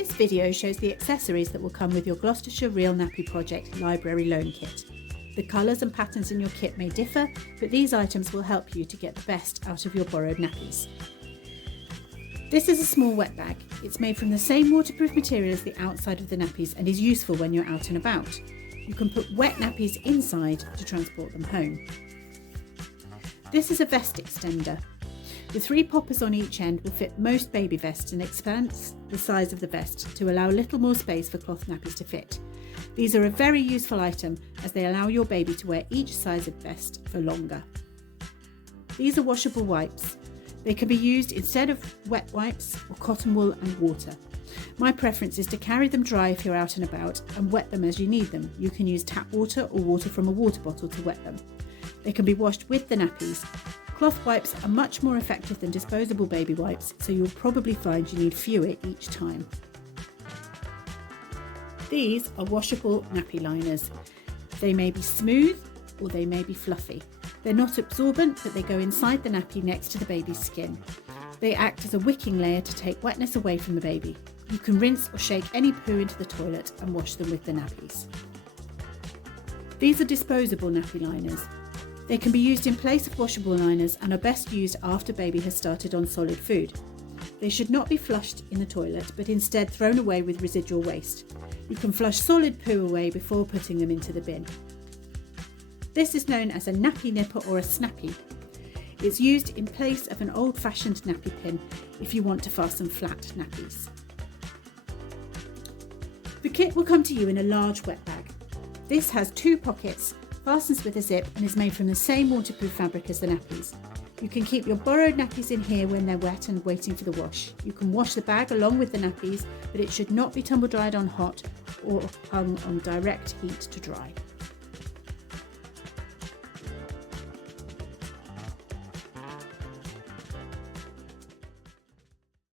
This video shows the accessories that will come with your Gloucestershire Real Nappy Project library loan kit. The colours and patterns in your kit may differ, but these items will help you to get the best out of your borrowed nappies. This is a small wet bag. It's made from the same waterproof material as the outside of the nappies and is useful when you're out and about. You can put wet nappies inside to transport them home. This is a vest extender. The 3 poppers on each end will fit most baby vests and expands the size of the vest to allow a little more space for cloth nappies to fit. These are a very useful item as they allow your baby to wear each size of vest for longer. These are washable wipes. They can be used instead of wet wipes or cotton wool and water. My preference is to carry them dry if you're out and about and wet them as you need them. You can use tap water or water from a water bottle to wet them. They can be washed with the nappies. Cloth wipes are much more effective than disposable baby wipes, so you'll probably find you need fewer each time. These are washable nappy liners. They may be smooth or they may be fluffy. They're not absorbent, but they go inside the nappy next to the baby's skin. They act as a wicking layer to take wetness away from the baby. You can rinse or shake any poo into the toilet and wash them with the nappies. These are disposable nappy liners. They can be used in place of washable liners and are best used after baby has started on solid food. They should not be flushed in the toilet, but instead thrown away with residual waste. You can flush solid poo away before putting them into the bin. This is known as a nappy nipper or a snappy. It's used in place of an old-fashioned nappy pin if you want to fasten flat nappies. The kit will come to you in a large wet bag. This has 2 pockets, fastens with a zip and is made from the same waterproof fabric as the nappies. You can keep your borrowed nappies in here when they're wet and waiting for the wash. You can wash the bag along with the nappies, but it should not be tumble dried on hot or hung on direct heat to dry.